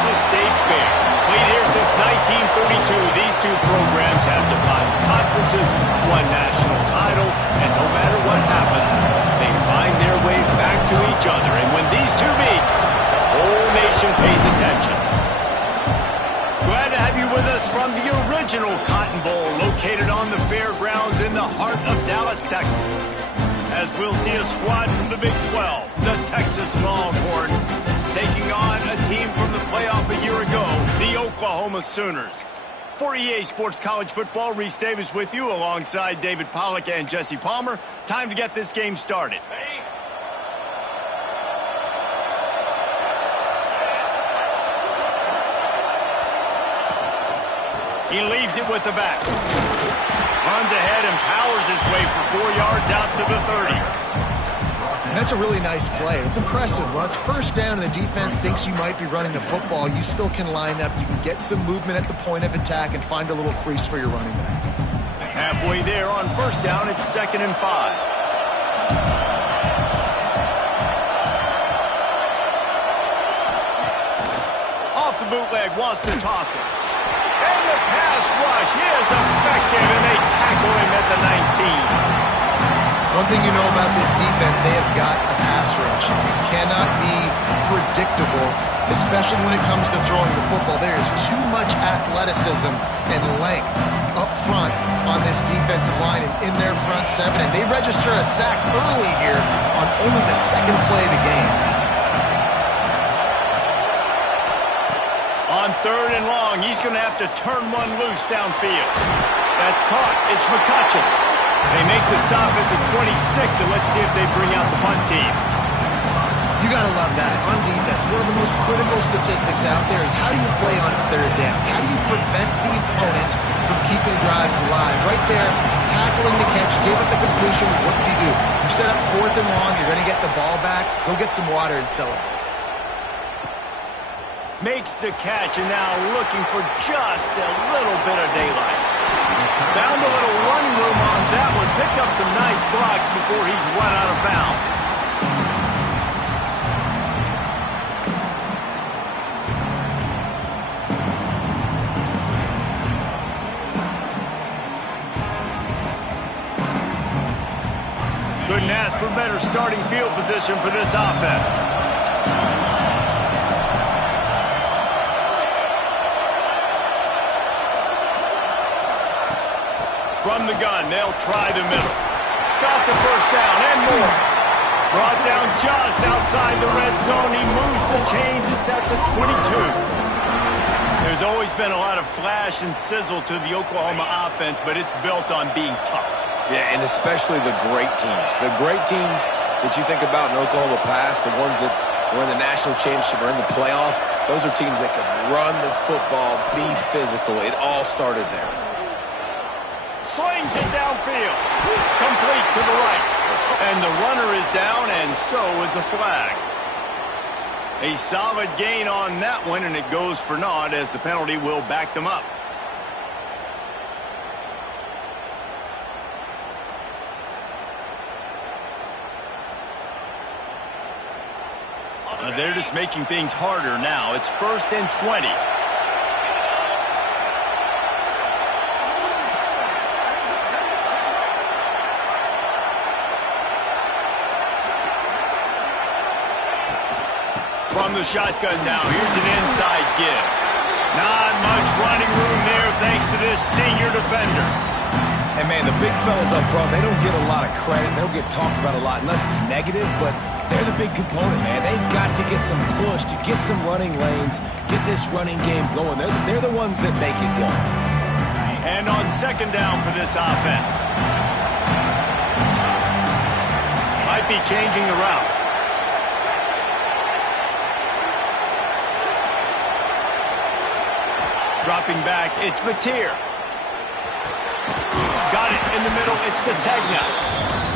Texas State Fair. Played here since 1932, these two programs have defined conferences, won national titles, and no matter what happens, they find their way back to each other. And when these two meet, the whole nation pays attention. Glad to have you with us from the original Cotton Bowl, located on the fairgrounds in the heart of Dallas, Texas. As we'll see a squad from the Big 12, the Texas Longhorns, taking on a team from the playoff a year ago, the Oklahoma Sooners. For EA Sports College Football, Reese Davis with you alongside David Pollack and Jesse Palmer. Time to get this game started. He leaves it with the back. Runs ahead and powers his way for 4 yards out to the 30. And that's a really nice play. It's impressive. When it's first down and the defense thinks you might be running the football, you still can line up. You can get some movement at the point of attack and find a little crease for your running back. Halfway there on first down, it's 2nd and 5. Off the bootleg, wants to toss it. And the pass rush is effective, and they tackle him at the 19. One thing you know about this defense, they have got a pass rush. You cannot be predictable, especially when it comes to throwing the football. There is too much athleticism and length up front on this defensive line and in their front seven, and they register a sack early here on only the second play of the game. On 3rd and long, he's going to have to turn one loose downfield. That's caught. It's McCutcheon. They make the stop at the 26, and let's see if they bring out the punt team. You got to love that. On defense, one of the most critical statistics out there is how do you play on 3rd down? How do you prevent the opponent from keeping drives alive? Right there, tackling the catch, you gave up the completion, what do? You set up 4th and long, you're going to get the ball back, go get some water and celebrate. Makes the catch, and now looking for just a little bit of daylight. Found a little running room on that one. Picked up some nice blocks before he's run out of bounds. Couldn't ask for better starting field position for this offense. From the gun, they'll try the middle. Got the first down and more. Brought down just outside the red zone. He moves the chains. It's at the 22. There's always been a lot of flash and sizzle to the Oklahoma offense, but it's built on being tough. Yeah, and especially the great teams. The great teams that you think about in Oklahoma past, the ones that were in the national championship or in the playoff, those are teams that could run the football, be physical. It all started there. Slings it downfield. Complete to the right. And the runner is down, and so is a flag. A solid gain on that one, and it goes for naught as the penalty will back them up. They're just making things harder now. It's 1st and 20. From the shotgun now, here's an inside give. Not much running room there thanks to this senior defender. And man, the big fellas up front, they don't get a lot of credit. They don't get talked about a lot unless it's negative, but they're the big component, man. They've got to get some push, to get some running lanes, get this running game going. They're the ones that make it go. And on 2nd down for this offense. Might be changing the route. Dropping back, it's Mateer. Got it in the middle, it's Sategna.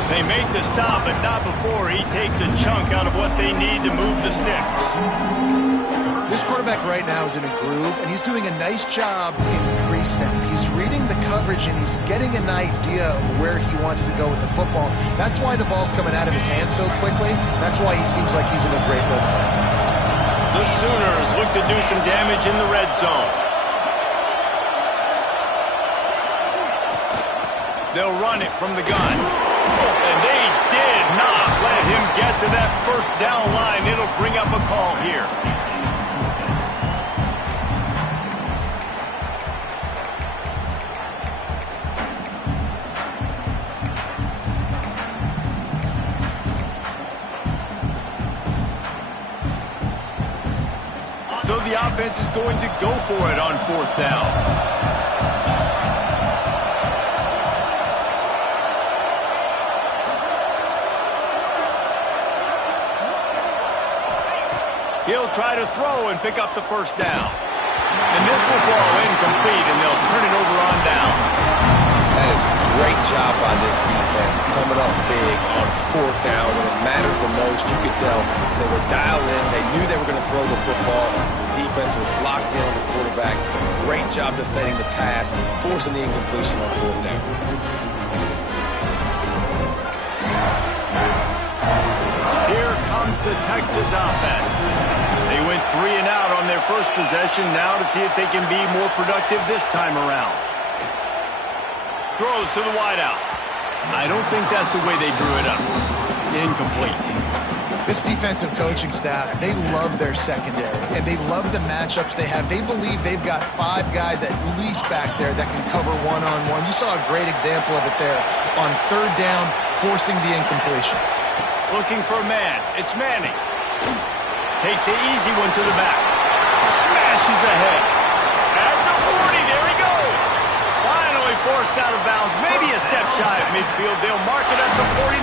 They make the stop, but not before he takes a chunk out of what they need to move the sticks. This quarterback right now is in a groove, and he's doing a nice job in pre-snap. He's reading the coverage, and he's getting an idea of where he wants to go with the football. That's why the ball's coming out of his hands so quickly. That's why he seems like he's in a great rhythm right now. The Sooners look to do some damage in the red zone. They'll run it from the gun. And they did not let him get to that first down line. It'll bring up a call here. So the offense is going to go for it on fourth down. He'll try to throw and pick up the first down. And this will fall incomplete, and they'll turn it over on downs. That is a great job by this defense, coming up big on fourth down when it matters the most. You could tell they were dialed in. They knew they were going to throw the football. The defense was locked in on the quarterback. Great job defending the pass, forcing the incompletion on fourth down. Here comes the Texas offense. They went 3 and out on their first possession, now to see if they can be more productive this time around. Throws to the wideout. I don't think that's the way they drew it up. Incomplete. This defensive coaching staff, they love their secondary, and they love the matchups they have. They believe they've got 5 guys at least back there that can cover one-on-one. You saw a great example of it there on third down, forcing the incompletion. Looking for a man. It's Manning. Takes the easy one to the back. Smashes ahead. At the 40, there he goes. Finally forced out of bounds. Maybe a step shy of midfield. They'll mark it at the 49.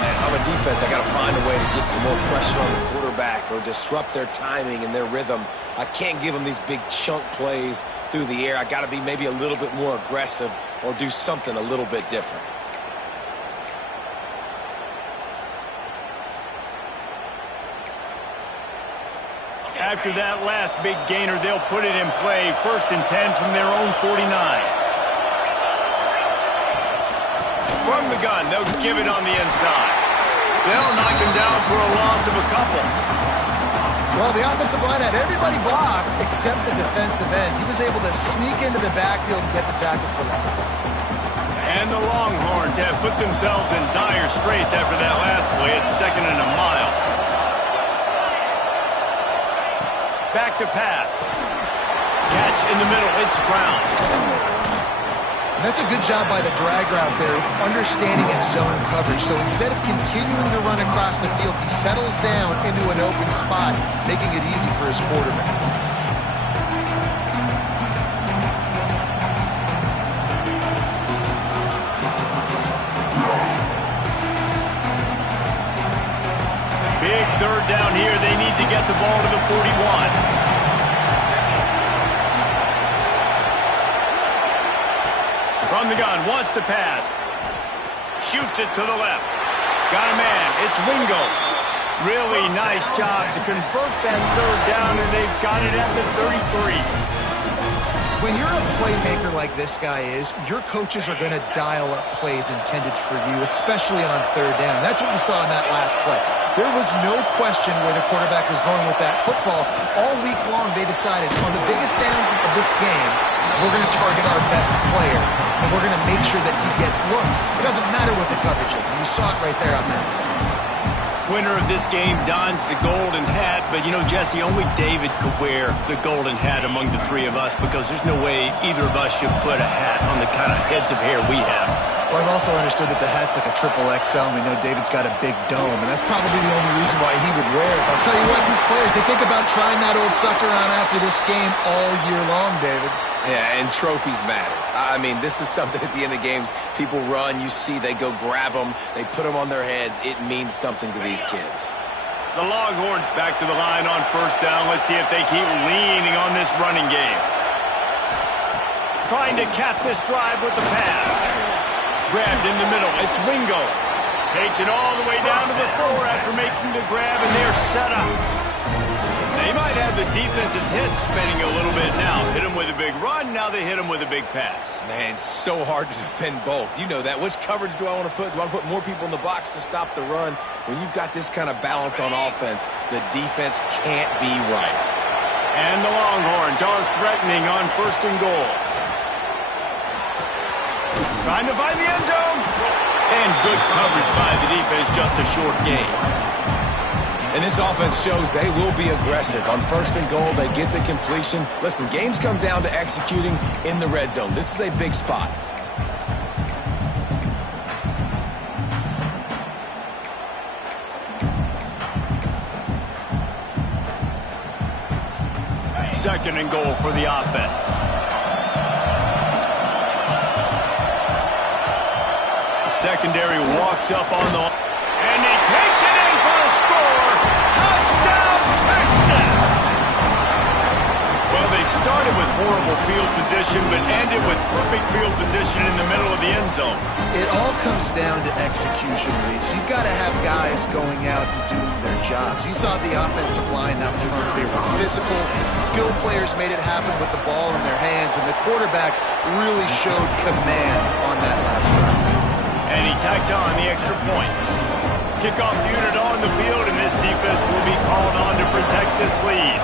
Man, I'm a defense. I got to find a way to get some more pressure on the quarterback or disrupt their timing and their rhythm. I can't give them these big chunk plays through the air. I got to be maybe a little bit more aggressive or do something a little bit different. After that last big gainer, they'll put it in play. 1st and 10 from their own 49. From the gun, they'll give it on the inside. They'll knock him down for a loss of a couple. Well, the offensive line had everybody blocked except the defensive end. He was able to sneak into the backfield and get the tackle for loss. And the Longhorns have put themselves in dire straits after that last play. It's 2nd and a mile. Back to pass. Catch in the middle. It's Brown. And that's a good job by the drag route there, understanding its zone coverage. So instead of continuing to run across the field, he settles down into an open spot, making it easy for his quarterback. Big 3rd down here. They need to get the ball to the 41. From the gun, wants to pass. Shoots it to the left. Got a man. It's Wingo. Really nice job to convert that 3rd down, and they've got it at the 33. When you're a playmaker like this guy is, your coaches are going to dial up plays intended for you, especially on 3rd down. That's what you saw in that last play. There was no question where the quarterback was going with that football. All week long, they decided on the biggest downs of this game, we're going to target our best player, and we're going to make sure that he gets looks. It doesn't matter what the coverage is, and you saw it right there on that. Winner of this game dons the golden hat, but you know, Jesse, only David could wear the golden hat among the 3 of us because there's no way either of us should put a hat on the kind of heads of hair we have. Well, I've also understood that the hat's like a XXL, and we know David's got a big dome, and that's probably the only reason why he would wear it. But I'll tell you what, these players, they think about trying that old sucker on after this game all year long, David. Yeah, and trophies matter. I mean, this is something at the end of games. People run, you see, they go grab them, they put them on their heads. It means something to these kids. The Longhorns back to the line on 1st down. Let's see if they keep leaning on this running game. Trying to cap this drive with the pass. Grabbed in the middle. It's Wingo. Takes it all the way down to the 4 after making the grab, and they're set up. They They might have the defense's head spinning a little bit now. Hit them with a big run, now they hit them with a big pass. Man, it's so hard to defend both. You know that. Which coverage do I want to put? Do I want to put more people in the box to stop the run? When you've got this kind of balance on offense, the defense can't be right. And the Longhorns are threatening on 1st and goal. Trying to find the end zone. And good coverage by the defense, just a short gain. And this offense shows they will be aggressive. On 1st and goal, they get the completion. Listen, games come down to executing in the red zone. This is a big spot. Second and goal for the offense. Secondary walks up on the... And he takes it in for a score. Touchdown, Texas! Well, they started with horrible field position, but ended with perfect field position in the middle of the end zone. It all comes down to execution, Reese. You've got to have guys going out and doing their jobs. You saw the offensive line up front. They were physical. Skilled players made it happen with the ball in their hands, and the quarterback really showed command on that last drive. And he tacked on the extra point. Kickoff unit on the field, and this defense will be called on to protect this lead.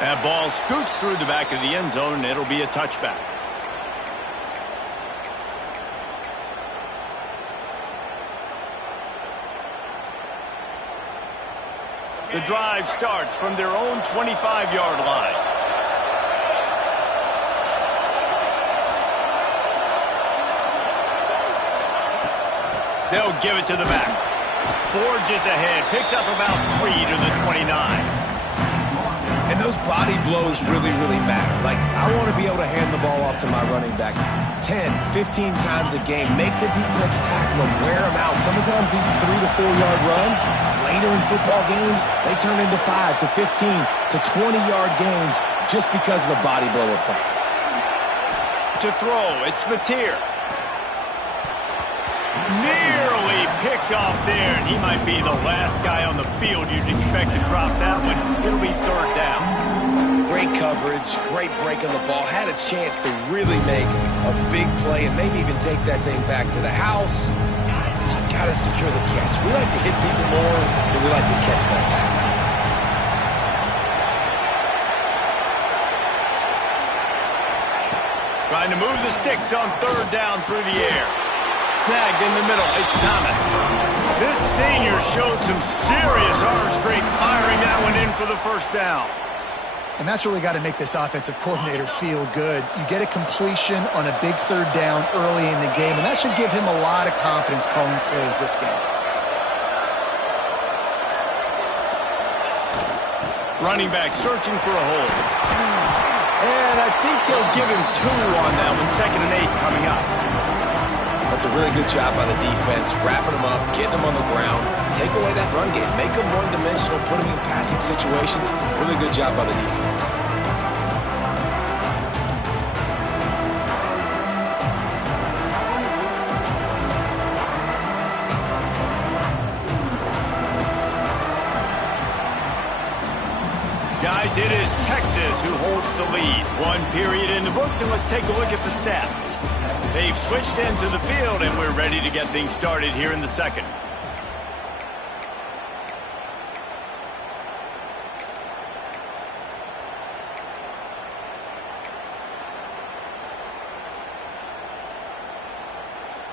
That ball scoots through the back of the end zone, and it'll be a touchback. The drive starts from their own 25-yard line. They'll give it to the back. Forges ahead, picks up about 3 to the 29. And those body blows really, really matter. Like, I want to be able to hand the ball off to my running back 10, 15 times a game. Make the defense tackle them, wear them out. Sometimes these 3 to 4 yard runs, later in football games, they turn into 5 to 15 to 20-yard gains just because of the body blow effect. To throw, it's Mateer. Nearly picked off there, and he might be the last guy on the field you'd expect to drop that one. It'll be 3rd down. Great coverage, great break on the ball. Had a chance to really make a big play and maybe even take that thing back to the house. But you got to secure the catch. We like to hit people more than we like to catch balls. Trying to move the sticks on 3rd down through the air. Snagged in the middle, it's Thomas. This senior showed some serious arm strength firing that one in for the 1st down. And that's really got to make this offensive coordinator feel good. You get a completion on a big 3rd down early in the game, and that should give him a lot of confidence calling plays this game. Running back searching for a hole. And I think they'll give him 2 on that one, 2nd and 8 coming up. That's a really good job by the defense, wrapping them up, getting them on the ground, take away that run game, make them one-dimensional, put them in passing situations. Really good job by the defense. Guys, it is Texas who holds the lead. 1 period in the books, and let's take a look at the stats. They've switched into the field, and we're ready to get things started here in the 2nd.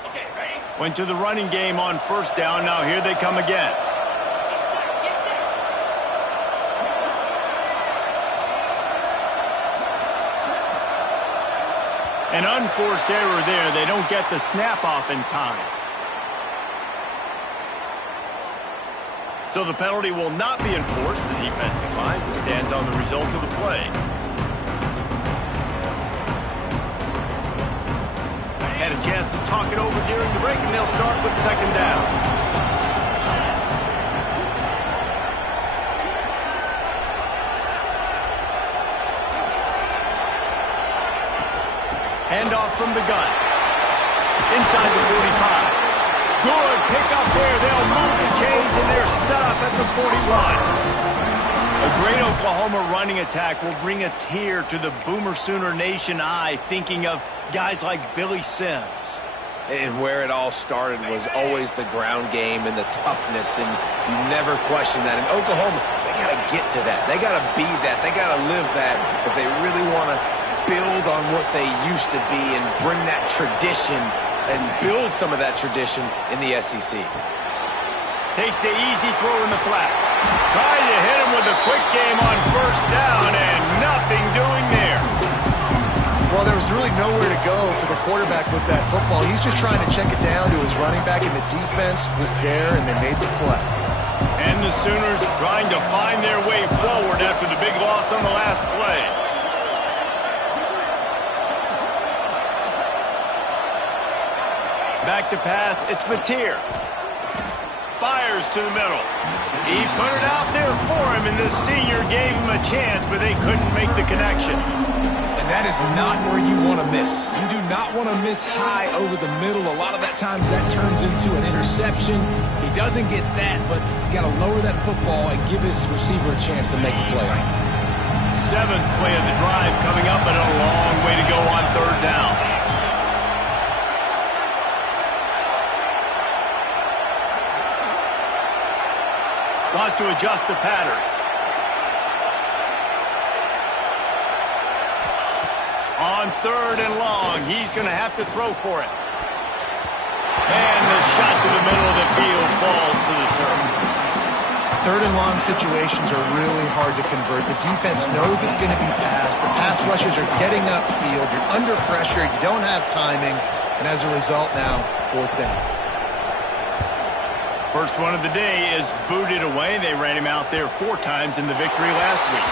Okay, ready? Went to the running game on 1st down. Now here they come again. An unforced error there. They don't get the snap off in time. So the penalty will not be enforced. The defense declines and stands on the result of the play. Had a chance to talk it over during the break, and they'll start with 2nd down. Handoff from the gun. Inside the 45. Good pickup there. They'll move the chains, and they're set up at the 41. A great Oklahoma running attack will bring a tear to the Boomer Sooner Nation eye, thinking of guys like Billy Sims. And where it all started was always the ground game and the toughness, and you never question that. In Oklahoma, they got to get to that. They got to be that. They got to live that if they really want to build on what they used to be and bring that tradition and build some of that tradition in the SEC. Takes the easy throw in the flat. Trying to hit him with a quick game on first down, and nothing doing there. Well, there was really nowhere to go for the quarterback with that football. He's just trying to check it down to his running back, and the defense was there, and they made the play. And the Sooners trying to find their way forward after the big loss on the last play. Back to pass, it's Mateer. Fires to the middle. He put it out there for him, and the senior gave him a chance, but they couldn't make the connection. And that is not where you want to miss. You do not want to miss high over the middle. A lot of that times that turns into an interception. He doesn't get that, but he's got to lower that football and give his receiver a chance to make a play. Seventh play of the drive coming up, but a long way to go on third down. Wants to adjust the pattern. On third and long, he's going to have to throw for it. And the shot to the middle of the field falls to the turf. Third and long situations are really hard to convert. The defense knows it's going to be passed. The pass rushers are getting upfield. You're under pressure. You don't have timing. And as a result now, fourth down. First one of the day is booted away. They ran him out there 4 times in the victory last week.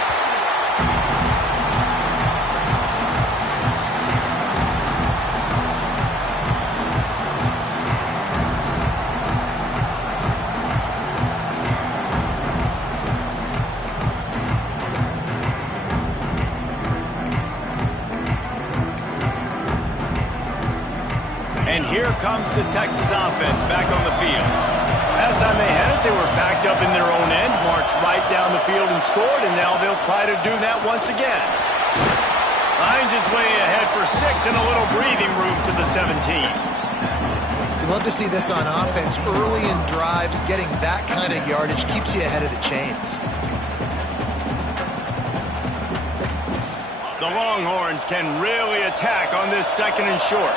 And here comes the Texas offense back on the field. Last time they had it, they were backed up in their own end, marched right down the field and scored, and now they'll try to do that once again. Finds his way ahead for 6 and a little breathing room to the 17. You love to see this on offense. Early in drives, getting that kind of yardage keeps you ahead of the chains. The Longhorns can really attack on this second and short.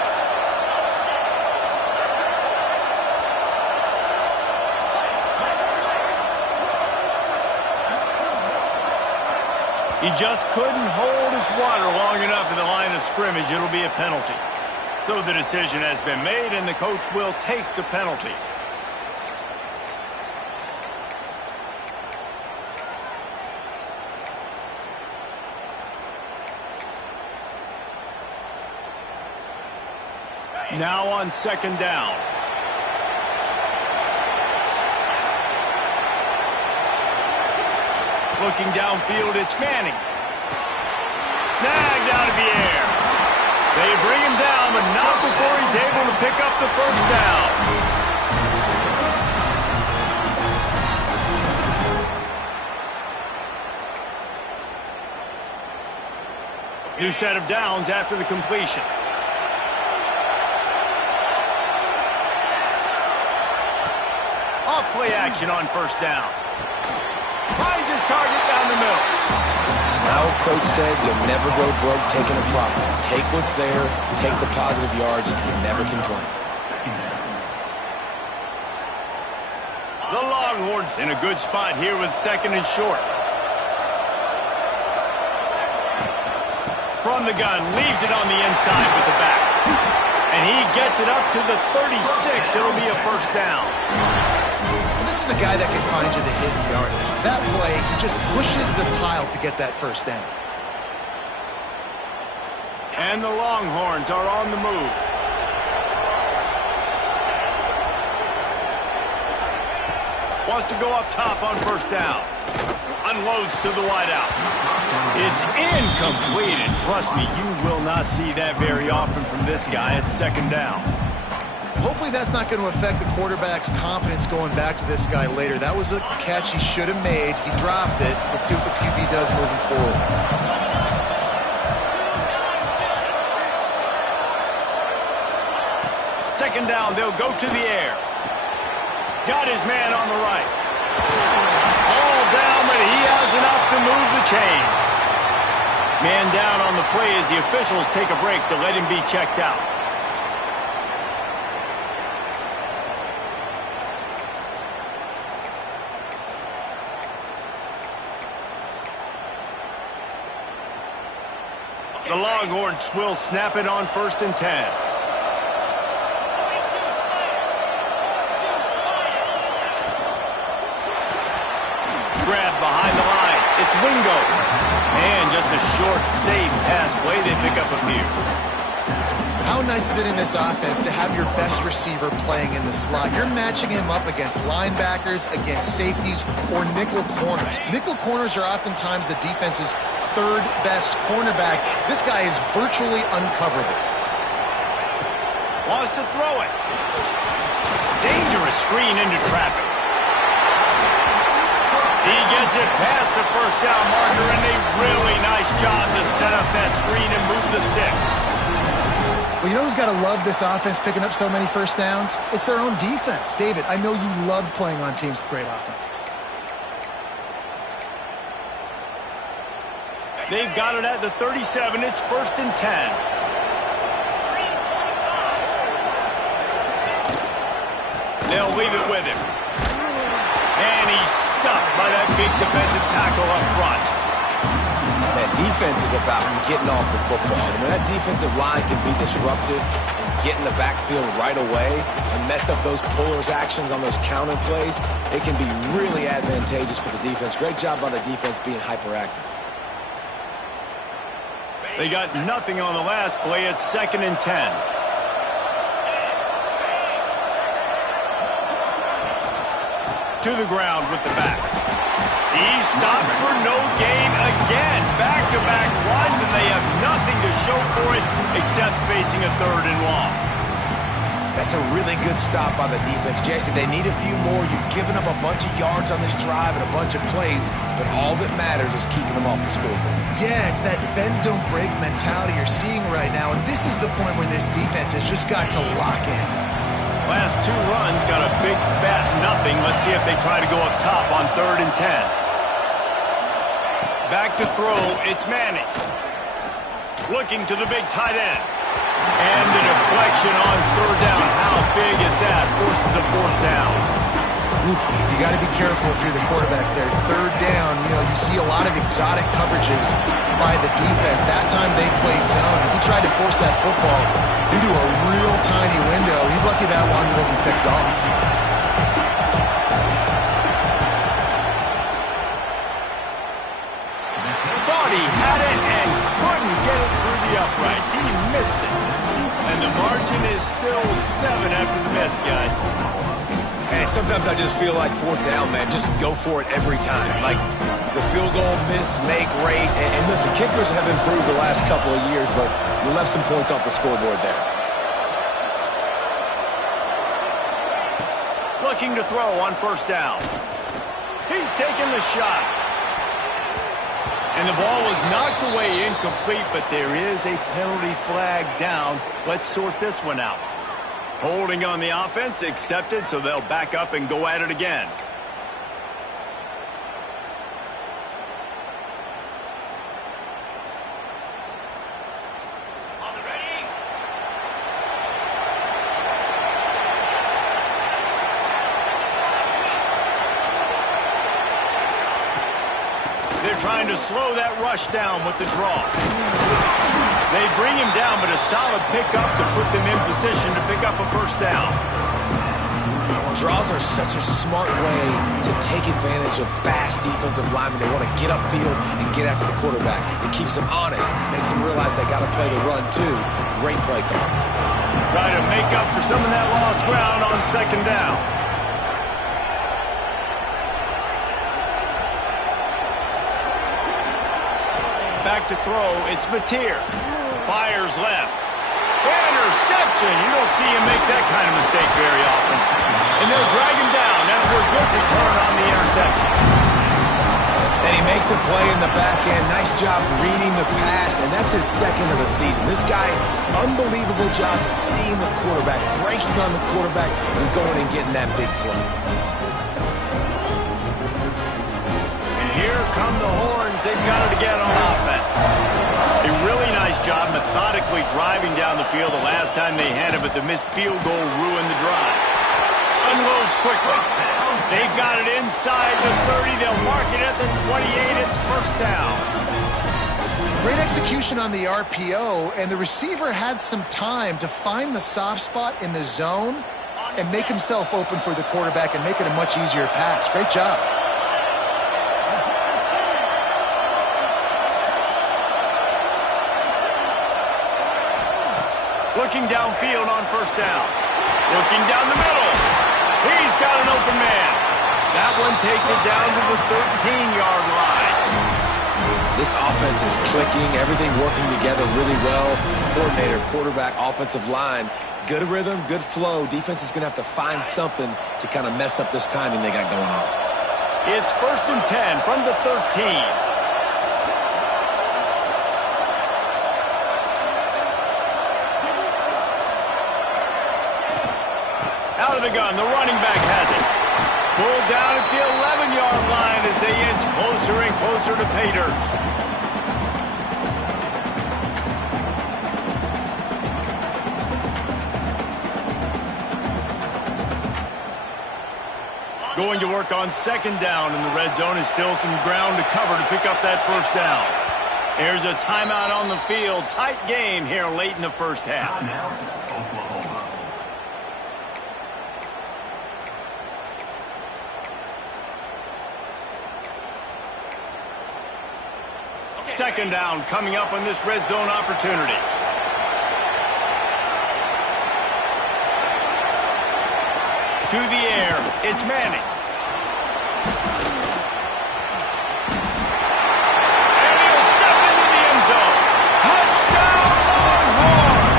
He just couldn't hold his water long enough in the line of scrimmage. It'll be a penalty. So the decision has been made, and the coach will take the penalty. Now on second down. Looking downfield, it's Manning. Snagged out of the air. They bring him down, but not before he's able to pick up the first down. New set of downs after the completion. Off play action on first down. Finds his target down the middle. Now, Coach said you'll never go broke taking a profit. Take what's there, take the positive yards, and you never complain. The Longhorns in a good spot here with second and short. From the gun, leaves it on the inside with the back. And he gets it up to the 36. It'll be a first down. This is a guy that can find you the hidden yardage. That play, he just pushes the pile to get that first down. And the Longhorns are on the move. Wants to go up top on first down. Unloads to the wideout. It's incomplete, and trust me, you will not see that very often from this guy at second down. Hopefully that's not going to affect the quarterback's confidence going back to this guy later. That was a catch he should have made. He dropped it. Let's see what the QB does moving forward. Second down, they'll go to the air. Got his man on the right. All down, but he has enough to move the chains. Man down on the play as the officials take a break to let him be checked out. The Longhorns will snap it on 1st and 10. Grab behind the line. It's Wingo. And just a short, safe pass play. They pick up a few. How nice is it in this offense to have your best receiver playing in the slot? You're matching him up against linebackers, against safeties, or nickel corners. Nickel corners are oftentimes the defense's third best cornerback. This guy is virtually uncoverable. Wants to throw it. Dangerous screen into traffic. He gets it past the first down marker, and a really nice job to set up that screen and move the sticks. Well, you know who's got to love this offense picking up so many first downs? It's their own defense. David, I know you loved playing on teams with great offenses. They've got it at the 37. It's 1st and 10. They'll leave it with him. And he's stuffed by that big defensive tackle up front. That defense is about getting off the football. And when that defensive line can be disruptive and get in the backfield right away and mess up those pullers actions on those counter plays, it can be really advantageous for the defense. Great job by the defense being hyperactive. They got nothing on the last play. It's 2nd and 10. To the ground with the back. He's stopped for no gain again. Back-to-back runs, and they have nothing to show for it except facing a 3rd and long. That's a really good stop by the defense. Jesse, they need a few more. You've given up a bunch of yards on this drive and a bunch of plays, but all that matters is keeping them off the scoreboard. Yeah, it's that bend, don't break mentality you're seeing right now, and this is the point where this defense has just got to lock in. Last 2 runs got a big fat nothing. Let's see if they try to go up top on 3rd and 10. Back to throw, it's Manning. Looking to the big tight end. And the deflection on 3rd down. How big is that? Forces a 4th down. Oof, you got to be careful if you're the quarterback there. 3rd down, you see a lot of exotic coverages by the defense. That time they played zone. He tried to force that football into a real tiny window. He's lucky that one wasn't picked off. Thought he had it and couldn't get it through the uprights. He missed it. And the margin is still 7 after the miss, guys. And sometimes I just feel like 4th down, man, just go for it every time. Like the field goal miss, make rate. And listen, kickers have improved the last couple of years, but you left some points off the scoreboard there. Looking to throw on 1st down. He's taking the shot. And the ball was knocked away incomplete, but there is a penalty flag down. Let's sort this one out. Holding on the offense, accepted, so they'll back up and go at it again. They're trying to slow that rush down with the draw. They bring him down, but a solid pickup to put them in position to pick up a 1st down. Draws are such a smart way to take advantage of fast defensive linemen. They want to get upfield and get after the quarterback. It keeps them honest, makes them realize they got to play the run too. Great play call. Try to make up for some of that lost ground on 2nd down. Back to throw, it's Mateer. Fires left. Interception. You don't see him make that kind of mistake very often. And they'll drag him down after a good return on the interception. And he makes a play in the back end. Nice job reading the pass, and that's his second of the season. This guy, unbelievable job seeing the quarterback, breaking on the quarterback, and going and getting that big play. And here come the horns. They've got it again on offense. A really nice job methodically driving down the field. The last time they had it, but the missed field goal ruined the drive. Unloads quickly. They've got it inside the 30. They'll mark it at the 28. It's first down. Great execution on the RPO, and the receiver had some time to find the soft spot in the zone and make himself open for the quarterback and make it a much easier pass. Great job. Looking downfield on first down. Looking down the middle. He's got an open man. That one takes it down to the 13-yard line. This offense is clicking, everything working together really well. Coordinator, quarterback, offensive line, good rhythm, good flow. Defense is going to have to find something to kind of mess up this timing they got going on. It's first and 10 from the 13. Out of the gun, the running back has it. Pulled down at the 11-yard line as they inch closer and closer to pay dirt. Going to work on second down in the red zone, and still some ground to cover to pick up that first down. There's a timeout on the field. Tight game here late in the first half. Second down coming up on this red zone opportunity. To the air, it's Manning. And he'll step into the end zone. Touchdown, Longhorn!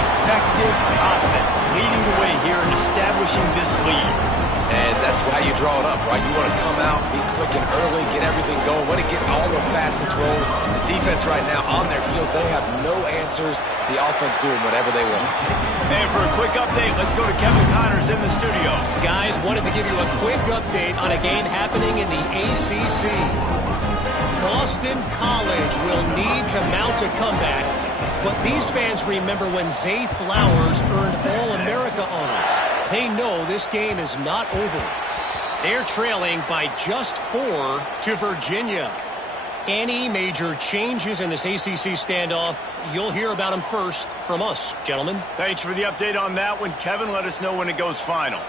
Effective offense, leading the way here and establishing this lead. And that's how you draw it up, right? You want to come out, be clicking early, get everything going, want to get all the facets rolling. The defense right now on their heels, they have no answers. The offense doing whatever they want. And for a quick update, let's go to Kevin Connors in the studio. Guys, wanted to give you a quick update on a game happening in the ACC. Boston College will need to mount a comeback, but these fans remember when Zay Flowers earned All-America honors. They know this game is not over. They're trailing by just 4 to Virginia. Any major changes in this ACC standoff, you'll hear about them first from us, gentlemen. Thanks for the update on that one, Kevin. Let us know when it goes final.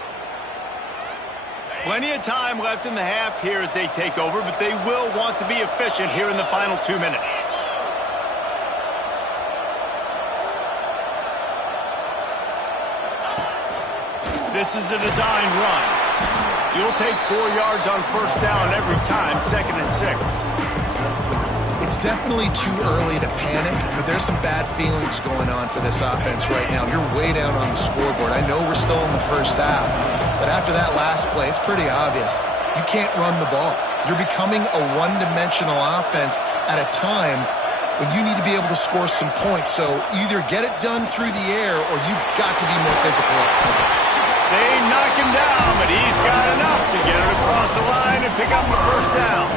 Plenty of time left in the half here as they take over, but they will want to be efficient here in the final 2 minutes. This is a design run. You'll take 4 yards on first down every time, 2nd and 6. It's definitely too early to panic, but there's some bad feelings going on for this offense right now. You're way down on the scoreboard. I know we're still in the first half, but after that last play, it's pretty obvious. You can't run the ball. You're becoming a one-dimensional offense at a time when you need to be able to score some points. So either get it done through the air or you've got to be more physical up front. They knock him down, but he's got enough to get it across the line and pick up the first down.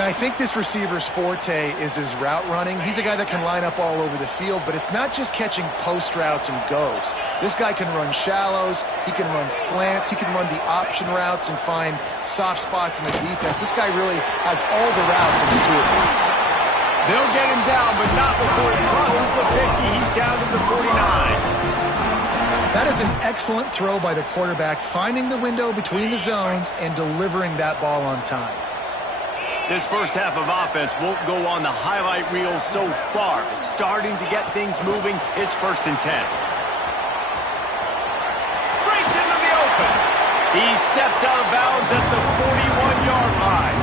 Now, I think this receiver's forte is his route running. He's a guy that can line up all over the field, but it's not just catching post routes and goes. This guy can run shallows, he can run slants, he can run the option routes and find soft spots in the defense. This guy really has all the routes in his toolbox. They'll get him down, but not before he crosses the 50. He's down to the 49. That is an excellent throw by the quarterback, finding the window between the zones and delivering that ball on time. This first half of offense won't go on the highlight reel so far, but starting to get things moving. It's 1st and 10. Breaks into the open. He steps out of bounds at the 41-yard line.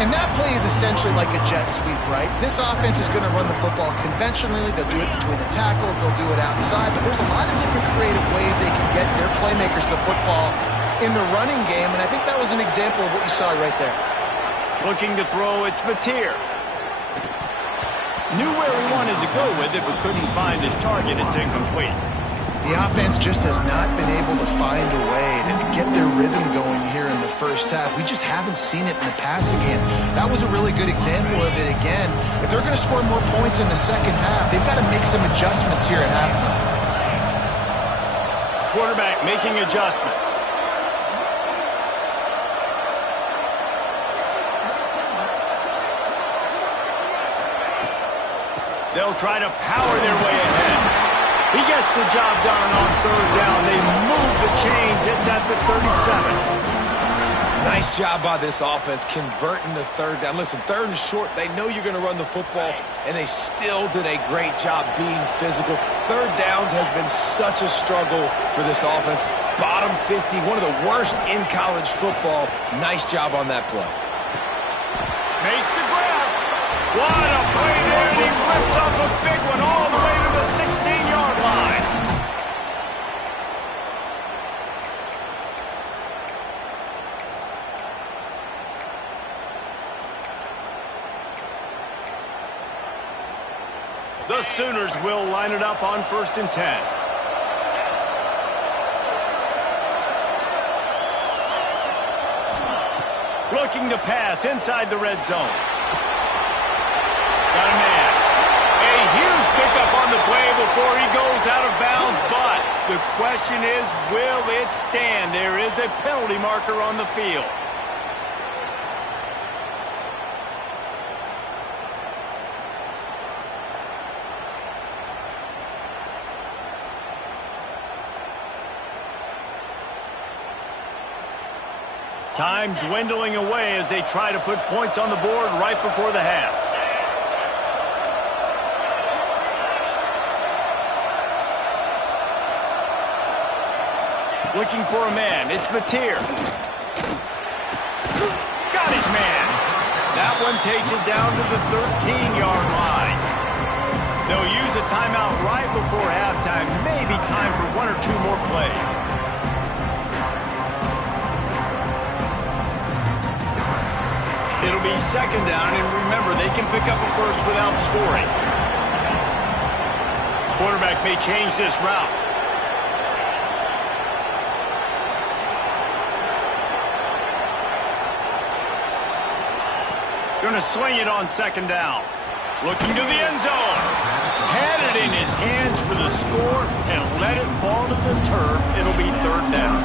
And that play is essentially like a jet sweep, right? This offense is going to run the football conventionally. They'll do it between the tackles. They'll do it outside. But there's a lot of different creative ways they can get their playmakers the football in the running game. And I think that was an example of what you saw right there. Looking to throw, it's Mateer. Knew where he wanted to go with it, but couldn't find his target. It's incomplete. The offense just has not been able to find a way to get their rhythm going here in the first half. We just haven't seen it in the passing game. That was a really good example of it again. If they're going to score more points in the second half, they've got to make some adjustments here at halftime. Quarterback making adjustments. They'll try to power their way ahead. He gets the job done on third down. They move the chains. It's at the 37. Nice job by this offense converting the third down. Listen, third and short, they know you're going to run the football, and they still did a great job being physical. Third downs has been such a struggle for this offense. Bottom 50, one of the worst in college football. Nice job on that play. Makes the grab. What a play there, and he rips off a big one all the way to the 16-yard line. The Sooners will line it up on 1st and 10. Looking to pass inside the red zone. Got a man. A huge pickup on the play before he goes out of bounds, but the question is, will it stand? There is a penalty marker on the field. Time dwindling away as they try to put points on the board right before the half. Looking for a man. It's Mateer. Got his man. That one takes it down to the 13-yard line. They'll use a timeout right before halftime. Maybe time for one or two more plays. It'll be second down, and remember, they can pick up a first without scoring. Quarterback may change this route. Going to swing it on second down. Looking to the end zone. Had it in his hands for the score and let it fall to the turf. It'll be third down.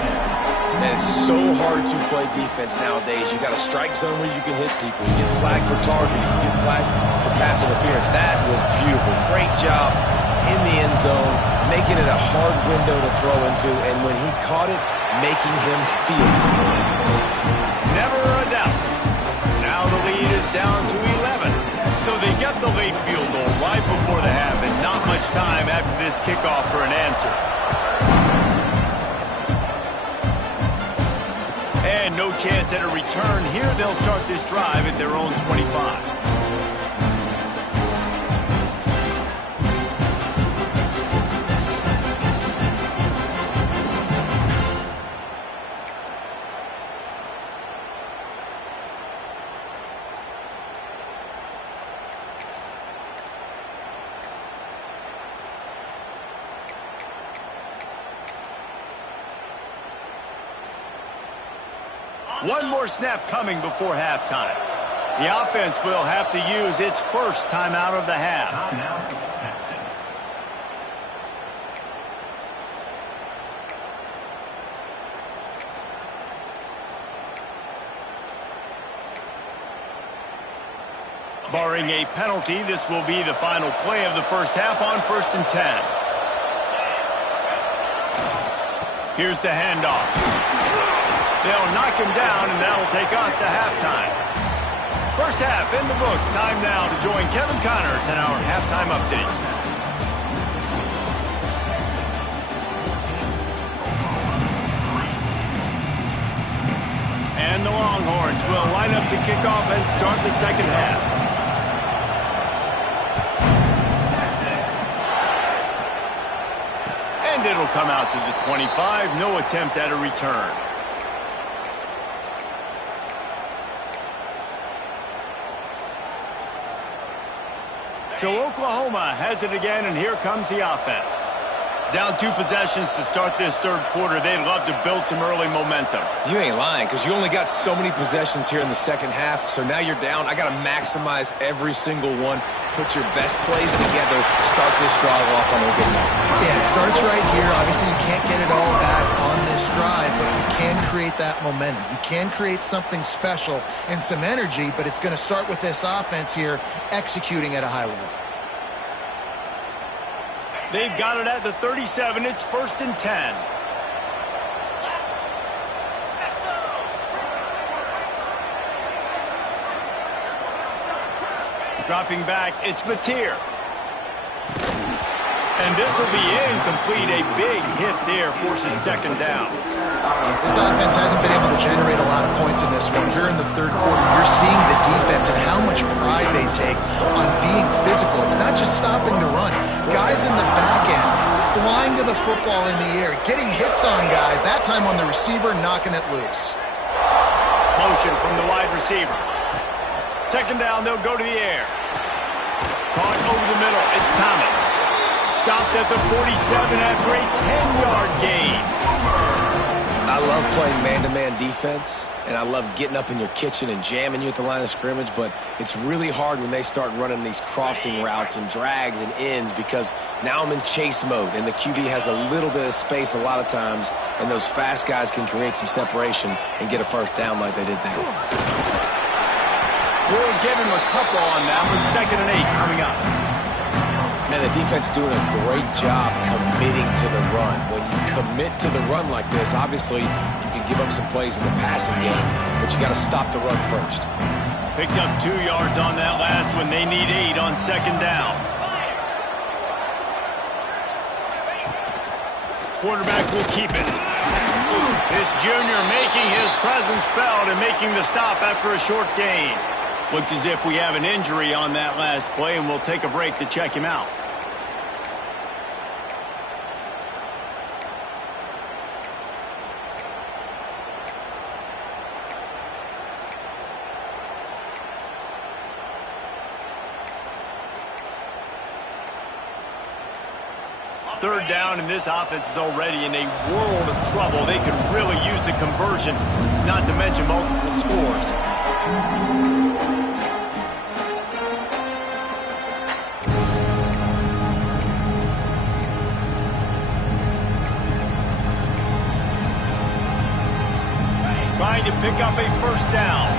Man, it's so hard to play defense nowadays. You got a strike zone where you can hit people. You get flagged for targeting. You get flagged for pass interference. That was beautiful. Great job in the end zone, making it a hard window to throw into, and when he caught it, making him feel it. Never a doubt. Now the lead is down to 11. So they get the late field goal right before the half, and not much time after this kickoff for an answer. And no chance at a return here. They'll start this drive at their own 25. One more snap coming before halftime. The offense will have to use its first timeout of the half. Barring a penalty, this will be the final play of the first half on 1st and 10. Here's the handoff. They'll knock him down, and that'll take us to halftime. First half in the books. Time now to join Kevin Connors in our halftime update. And And the Longhorns will line up to kick off and start the second half. And it'll come out to the 25. No attempt at a return. So Oklahoma has it again, and here comes the offense. Down 2 possessions to start this third quarter. They'd love to build some early momentum. You ain't lying, because you only got so many possessions here in the second half, so now you're down. I got to maximize every single one. Put your best plays together. Start this drive off on a good note. Yeah, it starts right here. Obviously, you can't get it all back on this drive, but you can create that momentum. You can create something special and some energy, but it's going to start with this offense here executing at a high level. They've got it at the 37. It's 1st and 10. Dropping back, it's Mateer. And this will be incomplete. A big hit there forces second down. This offense hasn't been able to generate a lot of points in this one. Here in the third quarter, you're seeing the defense and how much pride they take on being physical. It's not just stopping the run. Guys in the back end, flying to the football in the air, getting hits on guys, that time on the receiver, knocking it loose. Motion from the wide receiver. Second down, they'll go to the air. Caught over the middle, it's Thomas. Stopped at the 47 after a 10-yard gain. I love playing man-to-man defense, and I love getting up in your kitchen and jamming you at the line of scrimmage, but it's really hard when they start running these crossing routes and drags and ends because now I'm in chase mode, and the QB has a little bit of space a lot of times, and those fast guys can create some separation and get a first down like they did there. We'll give him a couple on that one. 2nd and 8 coming up. Man, the defense doing a great job committing to the run. When you commit to the run like this, obviously you can give up some plays in the passing game, but you got to stop the run first. Picked up 2 yards on that last one. They need 8 on second down. Quarterback will keep it. This junior making his presence felt and making the stop after a short gain. Looks as if we have an injury on that last play, and we'll take a break to check him out. Third down, and this offense is already in a world of trouble. They could really use a conversion, not to mention multiple scores. Trying to pick up a first down.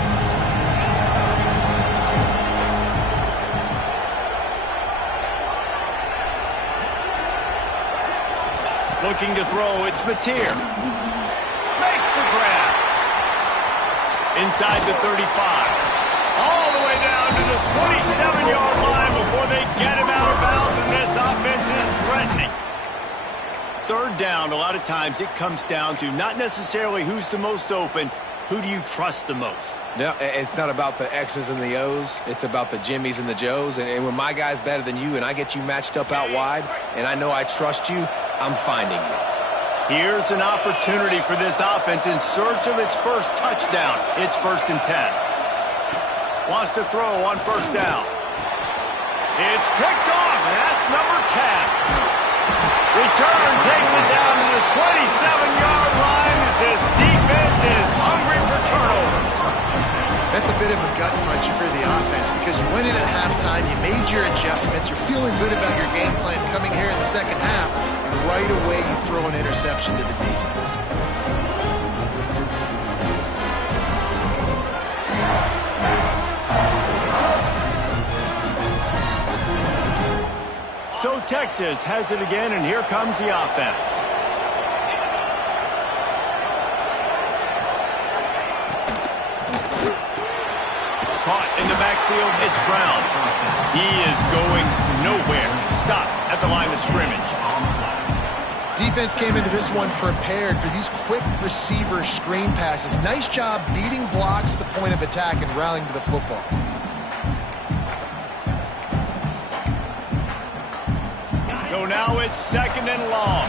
Looking to throw, it's Mateer. Makes the grab. Inside the 35. All the way down to the 27-yard line before they get him out of bounds, and this offense is threatening. Third down, a lot of times it comes down to not necessarily who's the most open, who do you trust the most? No, it's not about the X's and the O's. It's about the Jimmys and the Joes. And when my guy's better than you and I get you matched up out wide and I know I trust you, I'm finding you. Here's an opportunity for this offense in search of its first touchdown. It's 1st and 10. Wants to throw on first down. It's picked off, and that's number 10. Return takes it down to the 27-yard line as this defense is hungry for turnovers. That's a bit of a gut punch for the offense because you went in at halftime, you made your adjustments, you're feeling good about your game plan coming here in the second half, and right away you throw an interception to the defense. So Texas has it again, and here comes the offense. Caught in the backfield, it's Brown. He is going nowhere. Stop at the line of scrimmage. Defense came into this one prepared for these quick receiver screen passes. Nice job beating blocks at the point of attack and rallying to the football. So now it's 2nd and long.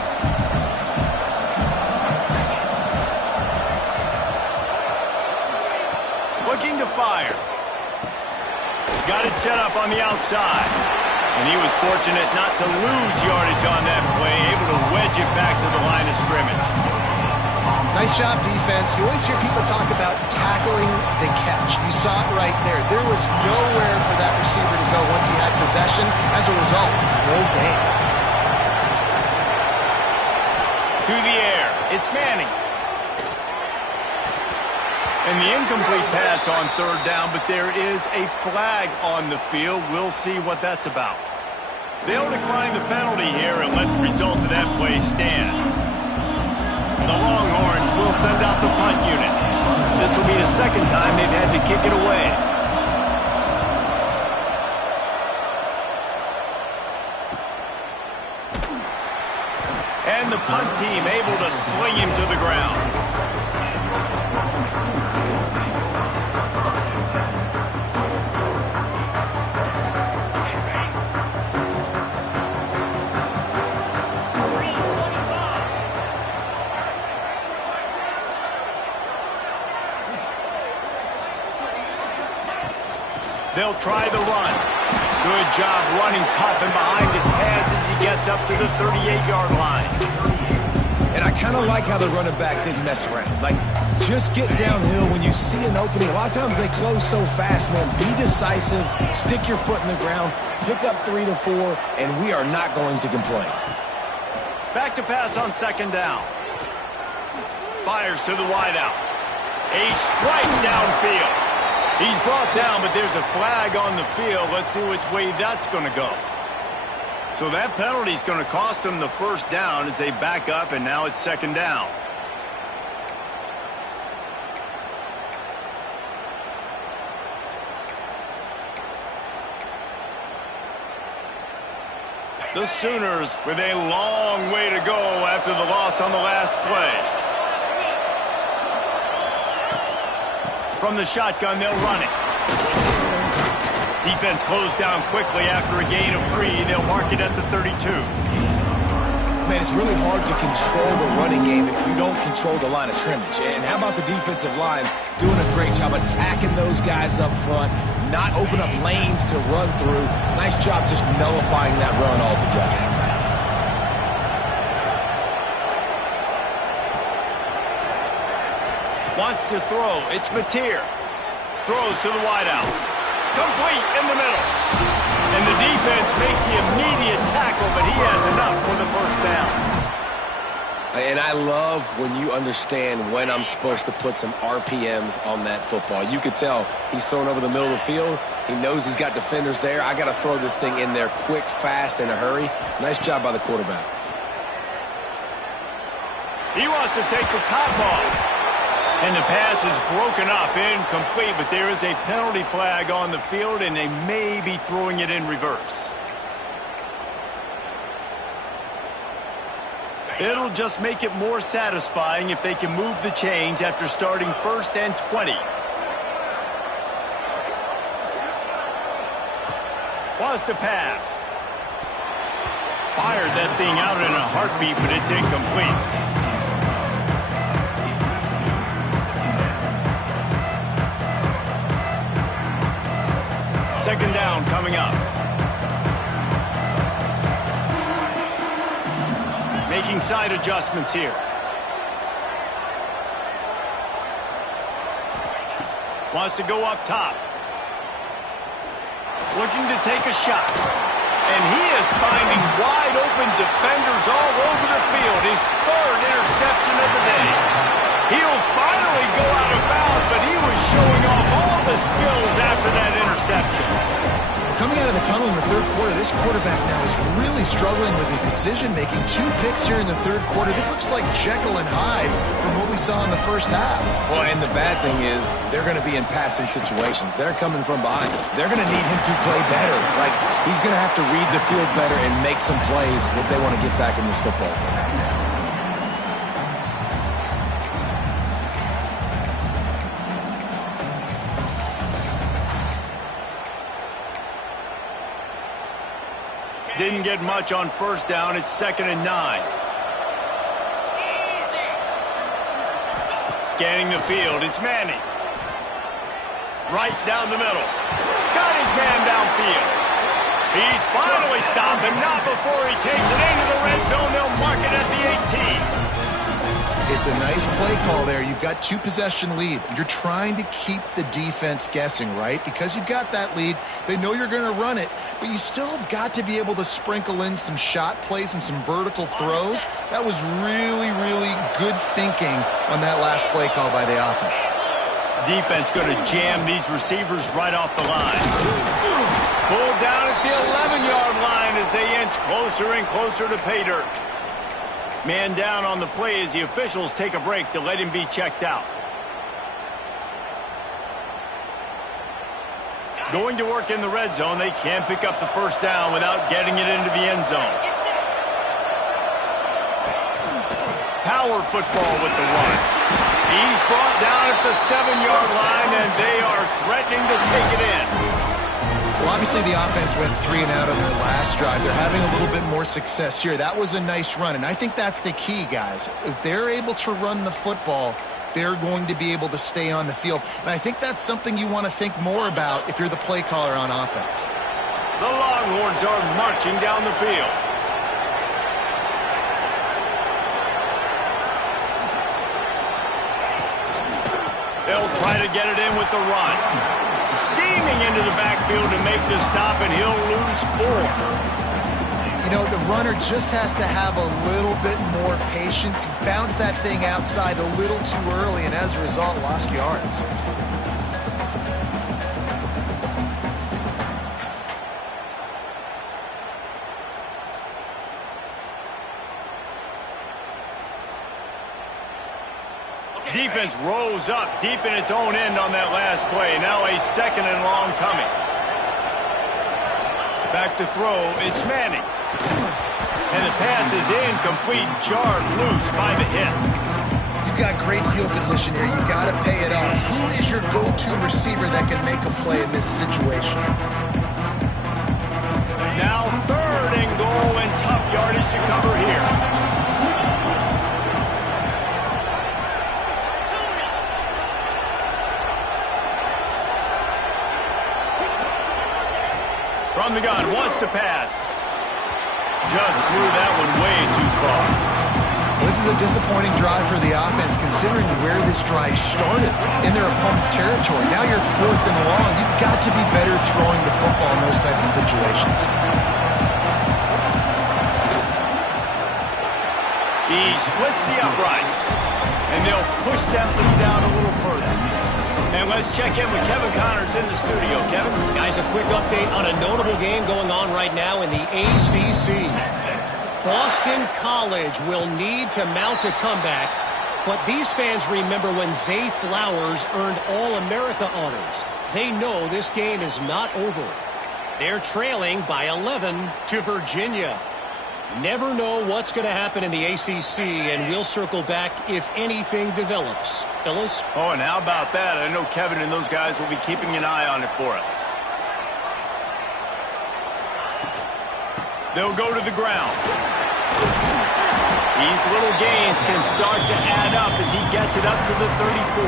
Looking to fire. Got it set up on the outside. And he was fortunate not to lose yardage on that play, able to wedge it back to the line of scrimmage. Nice job, defense. You always hear people talk about tackling the catch. You saw it right there. There was nowhere for that receiver to go once he had possession. As a result, no gain. To the air. It's Manning. And the incomplete pass on 3rd down, but there is a flag on the field. We'll see what that's about. They'll decline the penalty here and let the result of that play stand. The Longhorns will send out the punt unit. This will be the 2nd time they've had to kick it away. And the punt team able to sling him to the ground. They'll try the run. Good job running tough and behind his pads as he gets up to the 38-yard line. And I kind of like how the running back didn't mess around. Like, just get downhill when you see an opening. A lot of times they close so fast, man. Be decisive, stick your foot in the ground, pick up 3 to 4, and we are not going to complain. Back to pass on 2nd down. Fires to the wideout. A strike downfield. He's brought down, but there's a flag on the field. Let's see which way that's going to go. So that penalty is going to cost them the 1st down as they back up, and now it's 2nd down. The Sooners with a long way to go after the loss on the last play. From the shotgun, they'll run it. Defense closed down quickly after a gain of 3. They'll mark it at the 32. Man, it's really hard to control the running game if you don't control the line of scrimmage. And how about the defensive line doing a great job attacking those guys up front, not open up lanes to run through. Nice job just nullifying that run altogether. Wants to throw. It's Mateer. Throws to the wideout. Complete in the middle. And the defense makes the immediate tackle, but he has enough for the 1st down. And I love when you understand when I'm supposed to put some RPMs on that football. You could tell he's throwing over the middle of the field. He knows he's got defenders there. I got to throw this thing in there quick, fast, in a hurry. Nice job by the quarterback. He wants to take the top off. And the pass is broken up, incomplete, but there is a penalty flag on the field, and they may be throwing it in reverse. It'll just make it more satisfying if they can move the chains after starting 1st and 20. Wants to pass. Fired that thing out in a heartbeat, but it's incomplete. 2nd down coming up. Making side adjustments here. Wants to go up top. Looking to take a shot. And he is finding wide open defenders all over the field. His 3rd interception of the day. He'll finally go out of bounds, but he was showing off all the skills after that interception. Coming out of the tunnel in the 3rd quarter, this quarterback now is really struggling with his decision-making. 2 picks here in the 3rd quarter. This looks like Jekyll and Hyde from what we saw in the 1st half. Well, and the bad thing is they're going to be in passing situations. They're coming from behind. They're going to need him to play better. Like, he's going to have to read the field better and make some plays if they want to get back in this football game. Didn't get much on first down. It's 2nd and 9. Scanning the field. It's Manning. Right down the middle. Got his man downfield. He's finally stopped, but not before he takes it into the red zone. They'll mark it at the 18. It's a nice play call there. You've got 2-possession lead. You're trying to keep the defense guessing, right? Because you've got that lead, they know you're going to run it, but you still have got to be able to sprinkle in some shot plays and some vertical throws. That was really, really good thinking on that last play call by the offense. Defense going to jam these receivers right off the line. Pulled down at the 11-yard line as they inch closer and closer to pay dirt. Man down on the play as the officials take a break to let him be checked out. Going to work in the red zone. They can't pick up the first down without getting it into the end zone. Power football with the run. He's brought down at the 7-yard line, and they are threatening to take it in. Well, obviously the offense went 3 and out on their last drive. They're having a little bit more success here. That was a nice run, and I think that's the key, guys. If they're able to run the football, they're going to be able to stay on the field. And I think that's something you want to think more about if you're the play caller on offense. The Longhorns are marching down the field. They'll try to get it in with the run. Steaming into the backfield to make the stop, and he'll lose 4. You know, the runner just has to have a little bit more patience. He bounced that thing outside a little too early, and as a result, lost yards. Defense rose up deep in its own end on that last play. Now a 2nd and long coming. Back to throw. It's Manning. And the pass is incomplete, jarred loose by the hit. You've got great field position here. You've got to pay it off. Who is your go-to receiver that can make a play in this situation? Now 3rd and goal, and tough yardage to cover here. From the gun, wants to pass. Just threw that one way too far. This is a disappointing drive for the offense, considering where this drive started, in their opponent territory. Now you're 4th and long. You've got to be better throwing the football in those types of situations. He splits the uprights, and they'll push that lead down a little further. And let's check in with Kevin Connors in the studio. Kevin? Guys, a quick update on a notable game going on right now in the ACC. Boston College will need to mount a comeback, but these fans remember when Zay Flowers earned All-America honors. They know this game is not over. They're trailing by 11 to Virginia. Never know what's going to happen in the ACC, and we'll circle back if anything develops. Fellas? Oh, and how about that? I know Kevin and those guys will be keeping an eye on it for us. They'll go to the ground. These little gains can start to add up as he gets it up to the 34.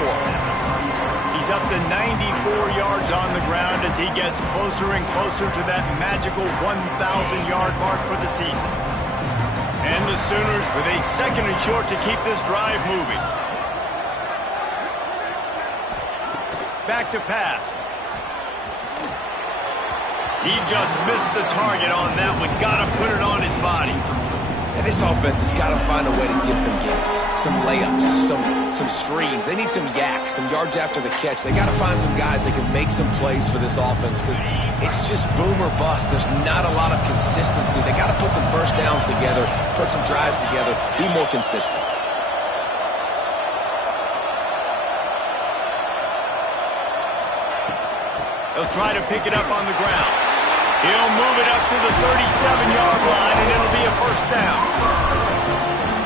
He's up to 94 yards on the ground as he gets closer and closer to that magical 1,000-yard mark for the season. And the Sooners with a 2nd and short to keep this drive moving. Back to pass. He just missed the target on that one. Got to put it on his body. And this offense has got to find a way to get some gains, some layups, some screens. They need some yak, some yards after the catch. They got to find some guys that can make some plays for this offense because it's just boom or bust. There's not a lot of consistency. They got to put some first downs together, put some drives together, be more consistent. They'll try to pick it up on the ground. He'll move it up to the 37-yard line, and it'll be a first down.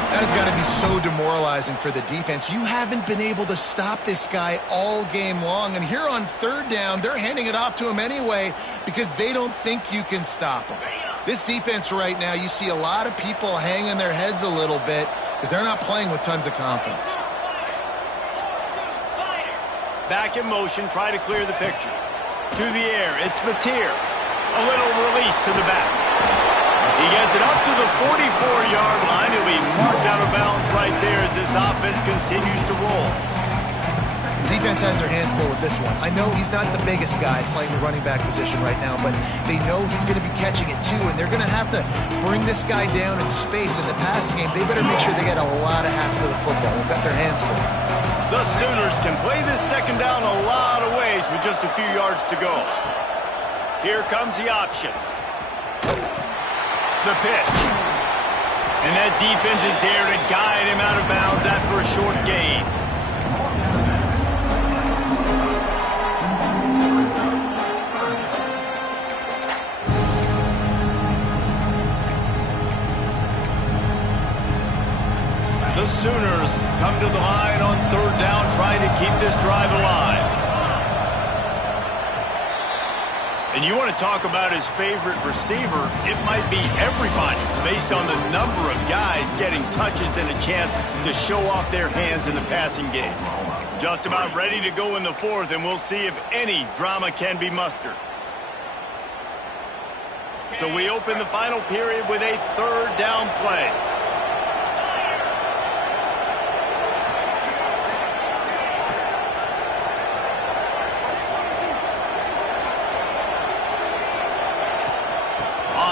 That has got to be so demoralizing for the defense. You haven't been able to stop this guy all game long, and here on 3rd down, they're handing it off to him anyway because they don't think you can stop him. This defense right now, you see a lot of people hanging their heads a little bit because they're not playing with tons of confidence. Back in motion, try to clear the picture. To the air, it's Mateer. A little release to the back. He gets it up to the 44-yard line. He'll be marked out of bounds right there as this offense continues to roll. Defense has their hands full with this one. I know he's not the biggest guy playing the running back position right now, but they know he's going to be catching it too, and they're going to have to bring this guy down in space. In the passing game, they better make sure they get a lot of hats to the football. They've got their hands full. The Sooners can play this second down a lot of ways with just a few yards to go. Here comes the option. The pitch. And that defense is there to guide him out of bounds after a short gain. The Sooners come to the line on third down, trying to keep this drive alive. And you want to talk about his favorite receiver, it might be everybody, based on the number of guys getting touches and a chance to show off their hands in the passing game. Just about ready to go in the fourth, and we'll see if any drama can be mustered. So we open the final period with a third down play.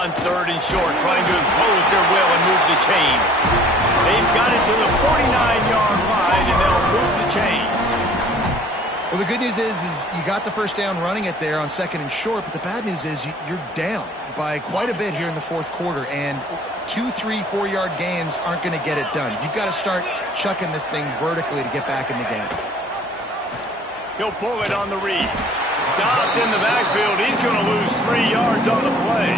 On third and short, trying to impose their will and move the chains. They've got it to the 49-yard line, and they'll move the chains. Well, the good news is you got the first down running it there on second and short, but the bad news is you're down by quite a bit here in the fourth quarter, and 2, 3, 4-yard gains aren't going to get it done. You've got to start chucking this thing vertically to get back in the game. He'll pull it on the read. Stopped in the backfield. He's going to lose 3 yards on the play.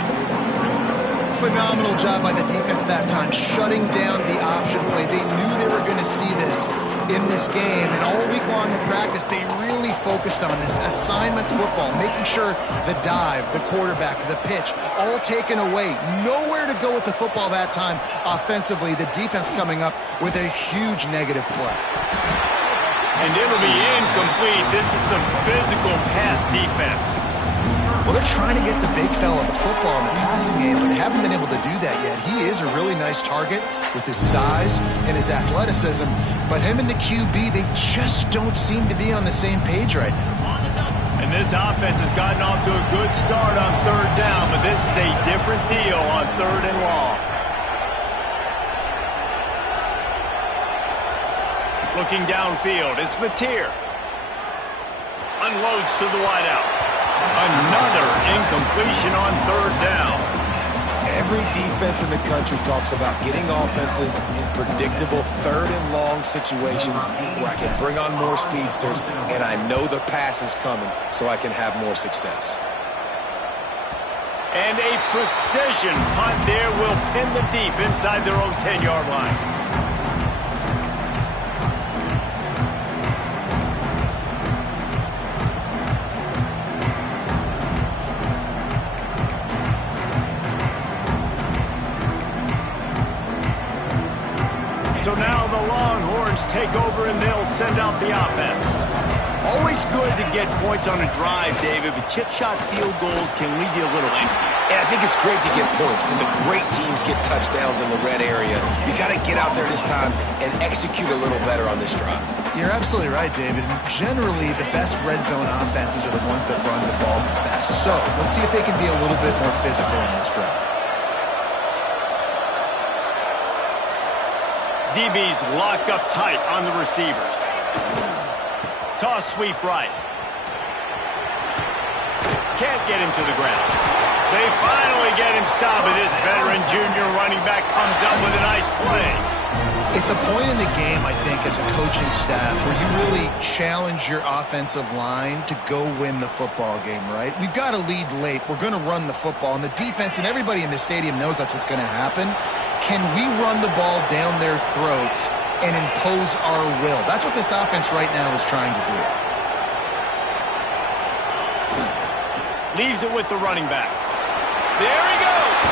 Phenomenal job by the defense that time, shutting down the option play. They knew they were going to see this in this game, and all week long in practice, they really focused on this assignment football, making sure the dive, the quarterback, the pitch, all taken away. Nowhere to go with the football that time offensively. The defense coming up with a huge negative play. And it'll be incomplete. This is some physical pass defense. Well, they're trying to get the big fella the football in the passing game, but haven't been able to do that yet. He is a really nice target with his size and his athleticism, but him and the QB, they just don't seem to be on the same page right now. And this offense has gotten off to a good start on third down, but this is a different deal on third and long. Looking downfield, it's Mateer. Unloads to the wideout. Another incompletion on third down. Every defense in the country talks about getting offenses in predictable third and long situations where I can bring on more speedsters and I know the pass is coming so I can have more success. And a precision punt there will pin the deep inside their own 10-yard line. So now the Longhorns take over and they'll send out the offense. Always good to get points on a drive, David, but chip shot field goals can leave you a little empty. And I think it's great to get points, but the great teams get touchdowns in the red area. You got to get out there this time and execute a little better on this drive. You're absolutely right, David. And generally, the best red zone offenses are the ones that run the ball the best. So let's see if they can be a little bit more physical in this drive. DB's locked up tight on the receivers. Toss sweep right. Can't get him to the ground. They finally get him stopped, but this veteran junior running back comes up with a nice play. It's a point in the game, I think, as a coaching staff where you really challenge your offensive line to go win the football game, right? We've got to lead late. We're going to run the football, and the defense and everybody in the stadium knows that's what's going to happen. Can we run the ball down their throats and impose our will? That's what this offense right now is trying to do. Leaves it with the running back. There he goes.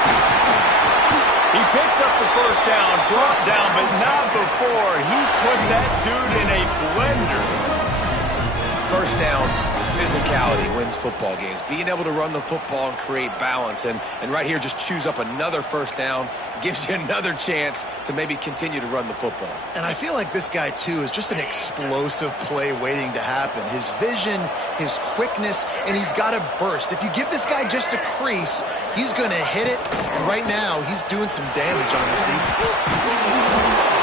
He picks up the first down, brought down, but not before he put that dude in a blender. First down, physicality wins football games. Being able to run the football and create balance. And right here, just choose up another first down. Gives you another chance to maybe continue to run the football. And I feel like this guy, too, is just an explosive play waiting to happen. His vision, his quickness, and he's got a burst. If you give this guy just a crease, he's going to hit it. And right now, he's doing some damage on this defense.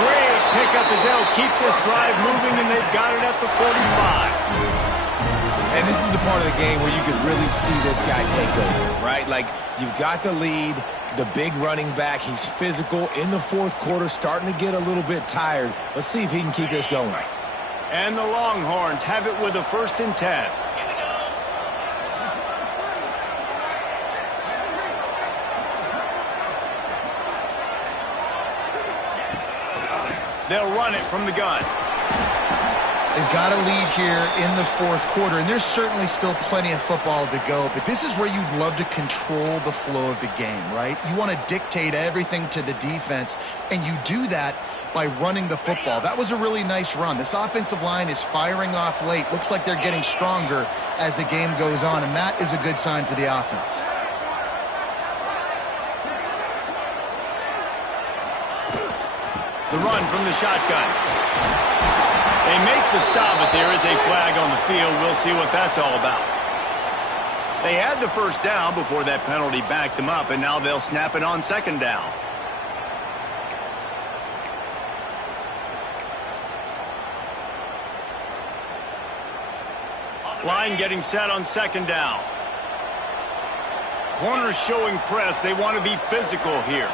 Great pickup as they'll keep this drive moving, and they've got it at the 45. And this is the part of the game where you could really see this guy take over, right? Like, you've got the lead, the big running back. He's physical in the fourth quarter, starting to get a little bit tired. Let's see if he can keep this going. And the Longhorns have it with a 1st and 10. They'll run it from the gun. They've got a lead here in the fourth quarter, and there's certainly still plenty of football to go, but this is where you'd love to control the flow of the game, right? You want to dictate everything to the defense, and you do that by running the football. That was a really nice run. This offensive line is firing off late. Looks like they're getting stronger as the game goes on, and that is a good sign for the offense. The run from the shotgun. They make the stop, but there is a flag on the field. We'll see what that's all about. They had the first down before that penalty backed them up, and now they'll snap it on 2nd down. Line getting set on 2nd down. Corners showing press. They want to be physical here.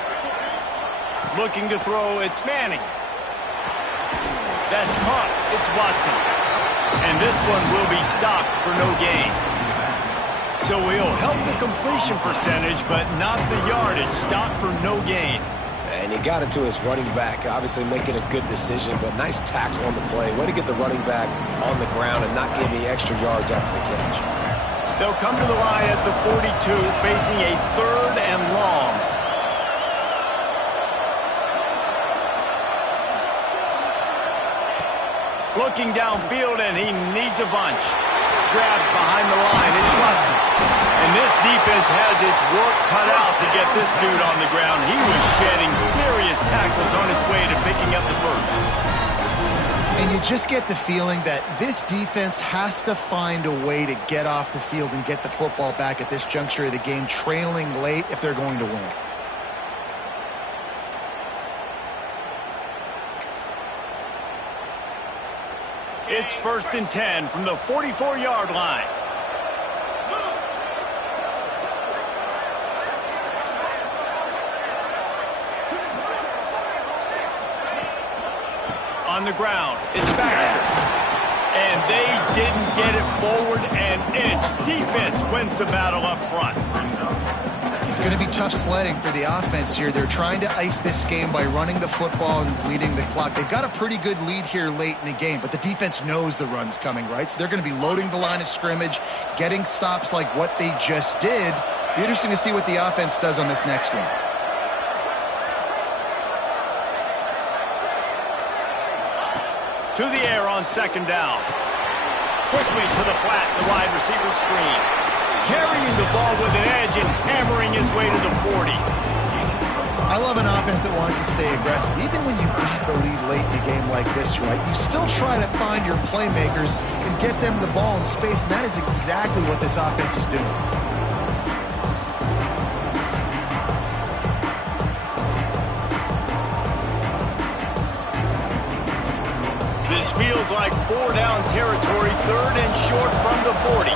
Looking to throw, it's Manning. That's caught. It's Watson. And this one will be stopped for no gain. So he'll help the completion percentage, but not the yardage. Stopped for no gain. And he got it to his running back, obviously making a good decision, but nice tackle on the play. Way to get the running back on the ground and not give the extra yards after the catch. They'll come to the line at the 42, facing a 3rd and long. Looking downfield, and he needs a bunch. Grabbed behind the line. It's Watson. And this defense has its work cut out to get this dude on the ground. He was shedding serious tackles on his way to picking up the first. And you just get the feeling that this defense has to find a way to get off the field and get the football back at this juncture of the game, trailing late if they're going to win. It's 1st and 10 from the 44-yard line. On the ground, it's Baxter. And they didn't get it forward an inch. Defense wins the battle up front. It's going to be tough sledding for the offense here. They're trying to ice this game by running the football and bleeding the clock. They've got a pretty good lead here late in the game, but the defense knows the run's coming, right? So they're going to be loading the line of scrimmage, getting stops like what they just did. Be interesting to see what the offense does on this next one. To the air on 2nd down. Quickly to the flat, the wide receiver screen. Carrying the ball with an edge and hammering his way to the 40. I love an offense that wants to stay aggressive. Even when you've got the lead late in a game like this, right, you still try to find your playmakers and get them the ball in space, and that is exactly what this offense is doing. This feels like 4-down territory, 3rd and short from the 40.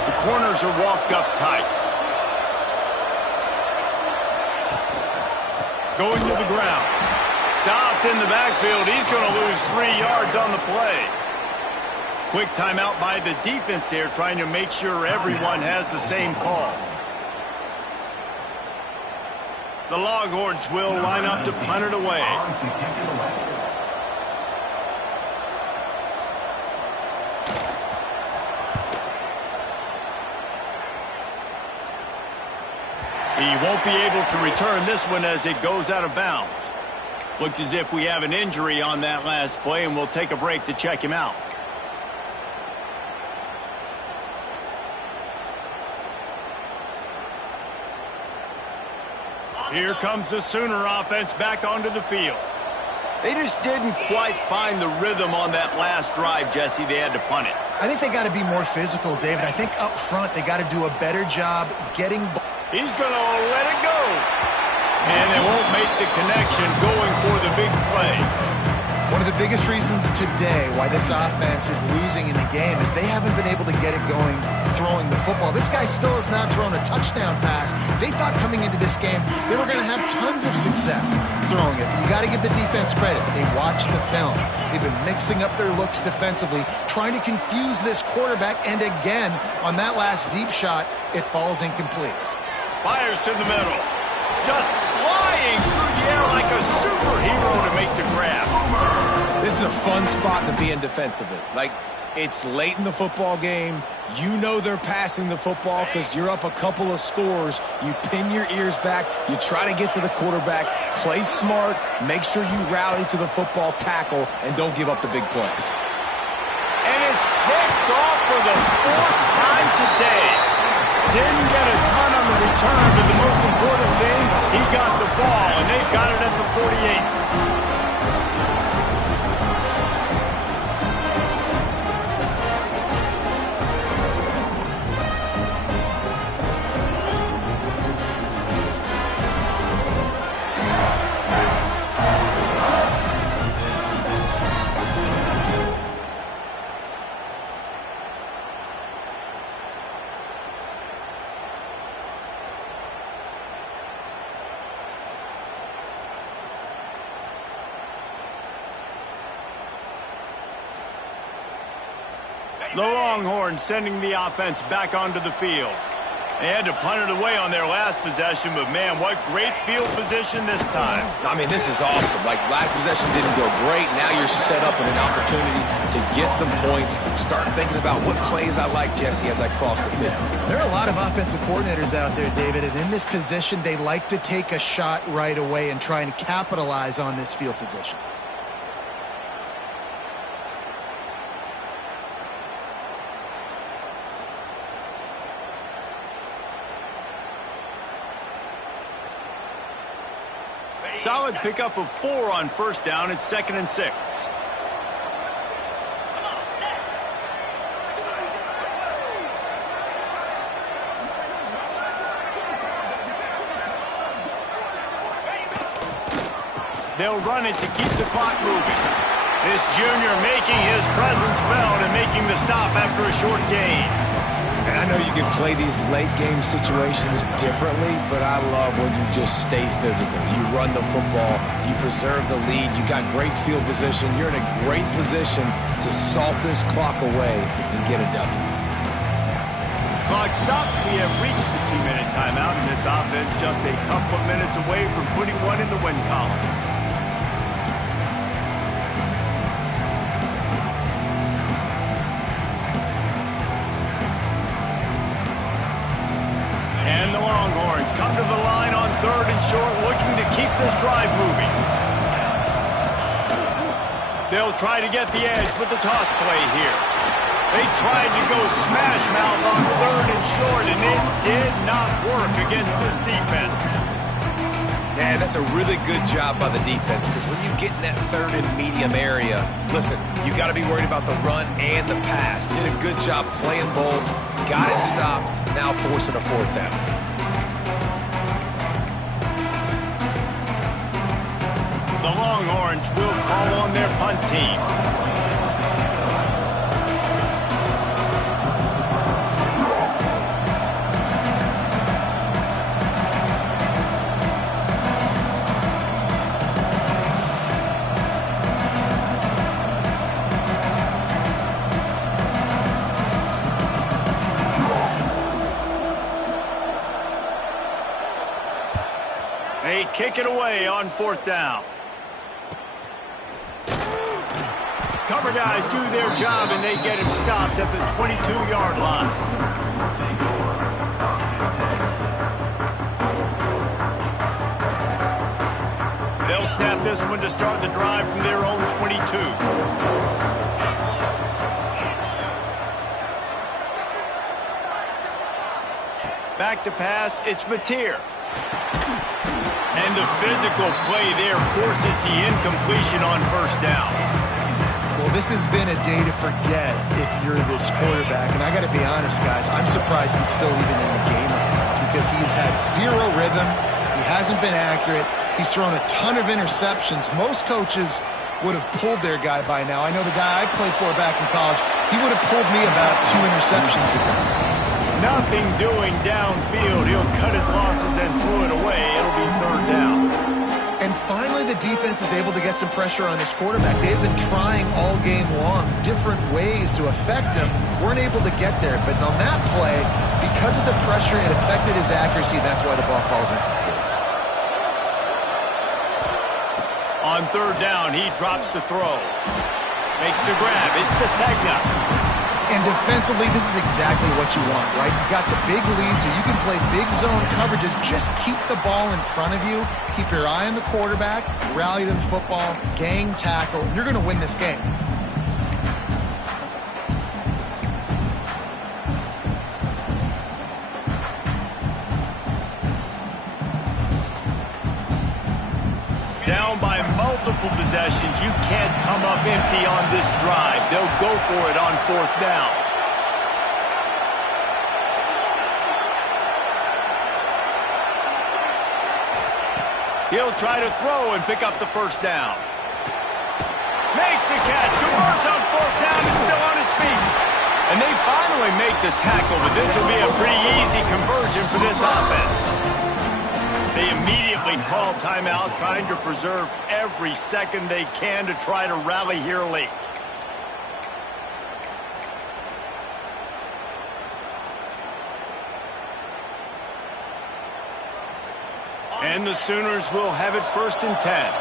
The corners are walked up tight. Going to the ground. Stopped in the backfield. He's going to lose 3 yards on the play. Quick timeout by the defense there, trying to make sure everyone has the same call. The Longhorns will line up to punt it away. He won't be able to return this one as it goes out of bounds. Looks as if we have an injury on that last play, and we'll take a break to check him out. Here comes the Sooner offense back onto the field. They just didn't quite find the rhythm on that last drive, Jesse. They had to punt it. I think they got to be more physical, David. I think up front they got to do a better job getting... He's going to let it go. And they won't make the connection going for the big play. One of the biggest reasons today why this offense is losing in the game is they haven't been able to get it going throwing the football. This guy still has not thrown a touchdown pass. They thought coming into this game they were going to have tons of success throwing it. You got to give the defense credit. They watched the film. They've been mixing up their looks defensively, trying to confuse this quarterback, and again, on that last deep shot, it falls incomplete. Fires to the middle. Just flying through the air like a superhero to make the grab. This is a fun spot to be in defensively. Like, it's late in the football game. You know they're passing the football because you're up a couple of scores. You pin your ears back. You try to get to the quarterback. Play smart. Make sure you rally to the football tackle and don't give up the big plays. And it's picked off for the fourth time today. Didn't get a ton on the return, but the most important thing, he got the ball, and they've got it at the 48. The Longhorns sending the offense back onto the field. They had to punt it away on their last possession, but man, what great field position this time. I mean, this is awesome. Like, last possession didn't go great. Now you're set up in an opportunity to get some points. Start thinking about what plays I like, Jesse, as I cross the field. There are a lot of offensive coordinators out there, David, and in this position, they like to take a shot right away and try and capitalize on this field position. Solid pickup of 4 on first down. It's 2nd and 6. They'll run it to keep the clock moving. This junior making his presence felt and making the stop after a short gain. And I know you can play these late-game situations differently, but I love when you just stay physical. You run the football, you preserve the lead, you got great field position, you're in a great position to salt this clock away and get a W. Clock stops. We have reached the 2-minute timeout, and this offense just a couple of minutes away from putting one in the win column. And the Longhorns come to the line on 3rd and short, looking to keep this drive moving. They'll try to get the edge with the toss play here. They tried to go smash mouth on 3rd and short, and it did not work against this defense. Yeah, that's a really good job by the defense, because when you get in that 3rd and medium area, listen, you got to be worried about the run and the pass. Did a good job playing both, got it stopped, now forcing a 4th down. The Longhorns will call on their punt team. They kick it away on 4th down. Cover guys do their job, and they get him stopped at the 22-yard line. snap this one to start the drive from their own 22. Back to pass, it's Mateer. And the physical play there forces the incompletion on first down. Well, this has been a day to forget if you're this quarterback. And I got to be honest, guys, I'm surprised he's still even in the game right now because he's had zero rhythm. He hasn't been accurate. He's thrown a ton of interceptions. Most coaches would have pulled their guy by now. I know the guy I played for back in college, he would have pulled me about 2 interceptions ago. Nothing doing downfield. He'll cut his losses and throw it away. It'll be third down. And finally, the defense is able to get some pressure on this quarterback. They've been trying all game long different ways to affect him. Weren't able to get there. But on that play, because of the pressure, it affected his accuracy. That's why the ball falls incomplete. On third down, he drops to throw. Makes the grab. It's Sategna. And defensively, this is exactly what you want, right? You got the big lead, so you can play big zone coverages. Just keep the ball in front of you. Keep your eye on the quarterback. Rally to the football. Gang tackle. You're going to win this game. Down by multiple possessions. You can't come up empty on this drive. They'll go for it on fourth down. He'll try to throw and pick up the first down. Makes the catch. Converts on fourth down. Is still on his feet. And they finally make the tackle, but this will be a pretty easy conversion for this offense. They immediately call timeout, trying to preserve every second they can to try to rally here late. And the Sooners will have it 1st and 10.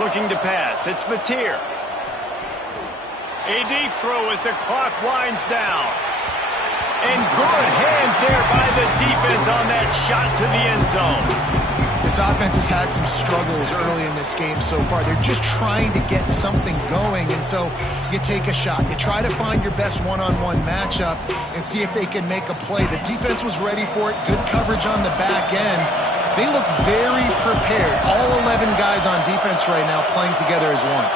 Looking to pass, it's Mateer. A deep throw as the clock winds down. And good hands there by the defense on that shot to the end zone. This offense has had some struggles early in this game so far. They're just trying to get something going, and so you take a shot. You try to find your best one-on-one matchup and see if they can make a play. The defense was ready for it. Good coverage on the back end. They look very prepared. All 11 guys on defense right now playing together as one.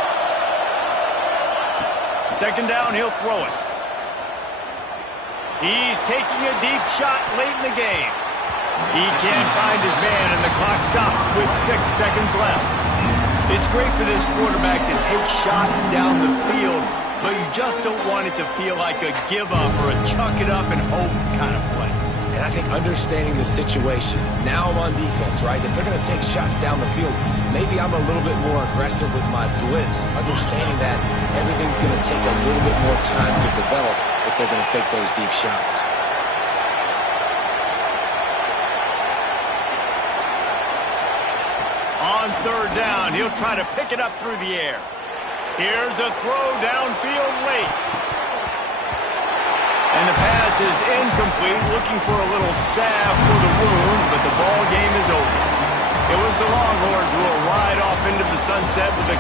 Second down, he'll throw it. He's taking a deep shot late in the game. He can't find his man, and the clock stops with 6 seconds left. It's great for this quarterback to take shots down the field, but you just don't want it to feel like a give-up or a chuck it up and hope kind of play. And I think understanding the situation, now I'm on defense, right? If they're going to take shots down the field, maybe I'm a little bit more aggressive with my blitz, understanding that everything's going to take a little bit more time to develop if they're going to take those deep shots. On third down, he'll try to pick it up through the air. Here's a throw downfield late. And the pass is incomplete, looking for a little salve for the wound, but the ball game is over. It was the Longhorns who will ride off into the sunset with a